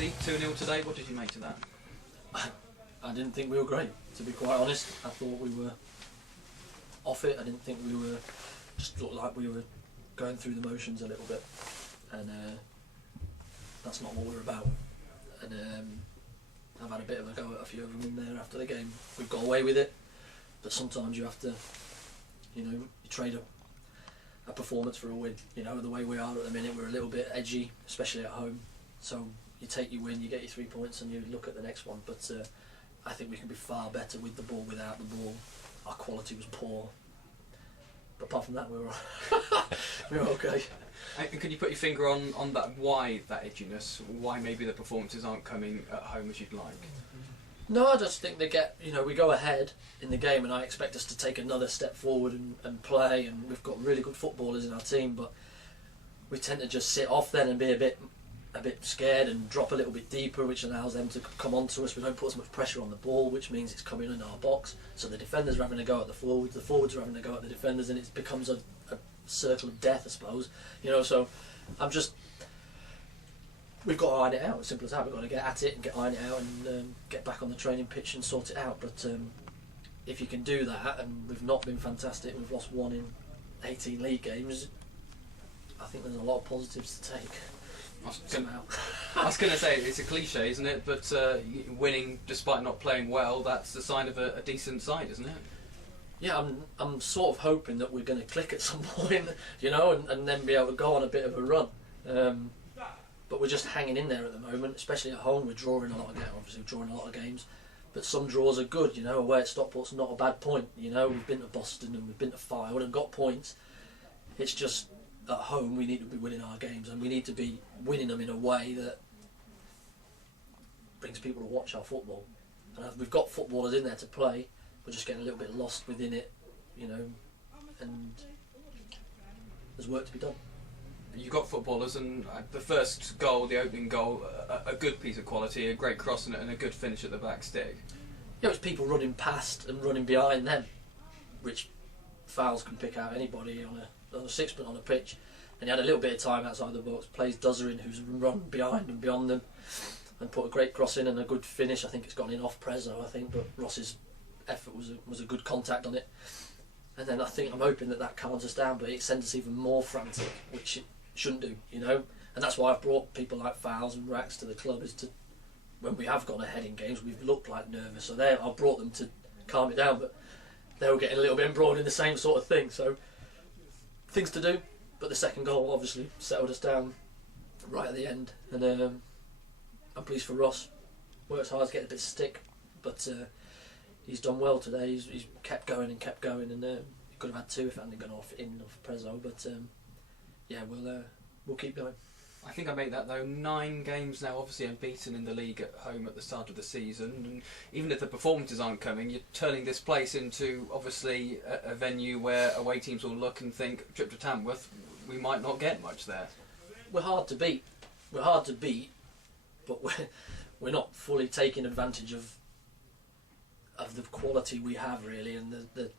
Andy, 2-0 today. What did you make to that? I didn't think we were great, to be quite honest. I thought we were off it. I didn't think we were, just looked like we were going through the motions a little bit, and that's not what we're about. And I've had a bit of a go at a few of them in there after the game. We've got away with it, but sometimes you have to, you trade a performance for a win. The way we are at the minute, we're a little bit edgy, especially at home. So you take your win, you get your 3 points, and you look at the next one. But I think we can be far better with the ball, without the ball. Our quality was poor. But apart from that, we were okay. And can you put your finger on that? Why that edginess? Why maybe the performances aren't coming at home as you'd like? No, I just think we go ahead in the game, and I expect us to take another step forward and play. And we've got really good footballers in our team, but we tend to just sit off then and be a bit scared and drop a little bit deeper, which allows them to come onto us. We don't put as much pressure on the ball, which means it's coming in our box. So the defenders are having a go at the forwards are having a go at the defenders, and it becomes a circle of death, I suppose. So we've got to iron it out, as simple as that. We've got to get at it and iron it out and get back on the training pitch and sort it out. But if you can do that, and we've not been fantastic, we've lost 1 in 18 league games, I think there's a lot of positives to take. I was going to say, it's a cliche, isn't it? But winning despite not playing well, that's the sign of a decent side, isn't it? Yeah, I'm sort of hoping that we're going to click at some point, and then be able to go on a bit of a run. But we're just hanging in there at the moment, especially at home. We're drawing a lot of games, obviously we're drawing a lot of games, but some draws are good. Away at Stockport's not a bad point. We've been to Boston and we've been to Firewood and got points. It's just at home we need to be winning our games, and we need to be winning them in a way that brings people to watch our football. And we've got footballers in there to play. We're just getting a little bit lost within it, and there's work to be done. You've got footballers, and the first goal, the opening goal, a good piece of quality, a great cross and a good finish at the back stick. Yeah, it was people running past and running behind them, which fouls can pick out anybody on a six-foot on a pitch. And he had a little bit of time outside the box, plays Duzzer in, who's run behind and beyond them, and put a great cross in and a good finish. I think it's gone in off Prezzo, but Ross's effort was a good contact on it. And then I'm hoping that calms us down, but it sends us even more frantic, which it shouldn't do, And that's why I've brought people like Fowles and Rax to the club, is to, when we have gone ahead in games, we've looked like nervous. So I've brought them to calm it down, but they were getting a little bit embroiled in the same sort of thing. So things to do, but the second goal obviously settled us down right at the end. And I'm pleased for Ross. Works hard to get a bit of stick, but he's done well today. He's kept going, and he could have had 2 if it hadn't gone off Prezzo. But yeah, we'll keep going. I think I made that though. 9 games now, obviously unbeaten in the league at home at the start of the season, and even if the performances aren't coming, you're turning this place into obviously a venue where away teams will look and think, trip to Tamworth, we might not get much there. We're hard to beat, but we're not fully taking advantage of the quality we have, really, and the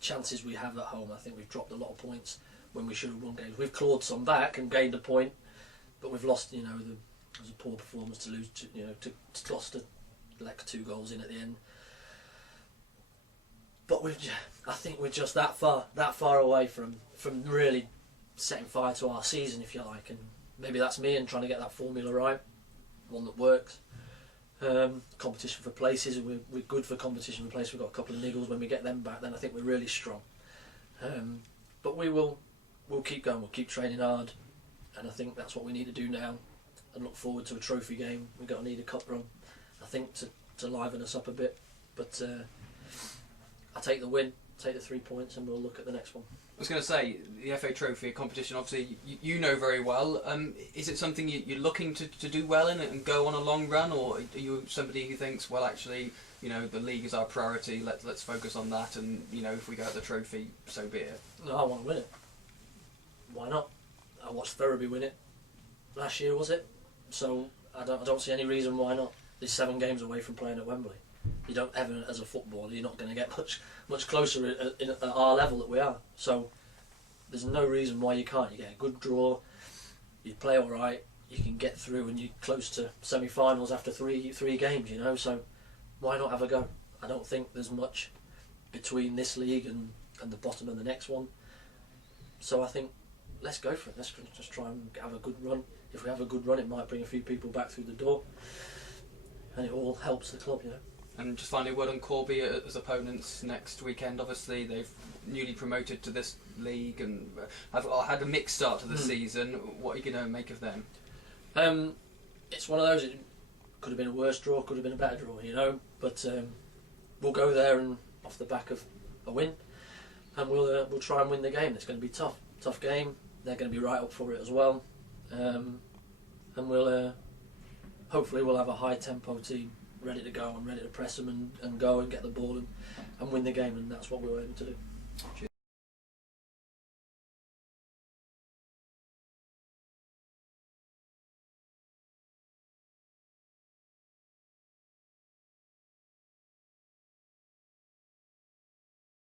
chances we have at home. I think we've dropped a lot of points when we should have won games. We've clawed some back and gained a point, but we've lost. It was a poor performance to lose. To Gloucester, like 2 goals in at the end. But I think we're just that far away from really setting fire to our season, if you like. And maybe that's me and trying to get that formula right, one that works. Competition for places, we're good for competition for places. We've got a couple of niggles. When we get them back, then I think we're really strong. But we'll keep going. We'll keep training hard, and I think that's what we need to do now. And look forward to a trophy game. We're going to need a cup run, I think, to liven us up a bit. But I take the win, take the 3 points, and we'll look at the next one. I was going to say, the FA Trophy competition, obviously you know very well. Is it something you're looking to do well in and go on a long run, or are you somebody who thinks, well, actually, the league is our priority, let's focus on that, and if we get the trophy, so be it? No, I want to win it. Why not? I watched Ferriby win it last year, was it? So I don't see any reason why not. There's 7 games away from playing at Wembley. You don't ever, as a footballer, you're not going to get much closer at our level that we are. So there's no reason why you can't. You get a good draw, you play all right, you can get through and you're close to semi-finals after three games, you know, so why not have a go? I don't think there's much between this league and the bottom of the next one, so I think let's go for it. Let's just try and have a good run. If we have a good run, it might bring a few people back through the door, and it all helps the club, you know. And just finally, word on Corby as opponents next weekend. Obviously, they've newly promoted to this league and have had a mixed start to the season. What are you going to make of them? It's one of those. It could have been a worse draw, could have been a better draw, you know. But we'll go there and off the back of a win, and we'll try and win the game. It's going to be tough game. They're going to be right up for it as well, and we'll hopefully we'll have a high tempo team ready to go and ready to press them and go and get the ball and win the game, and that's what we're aiming to do.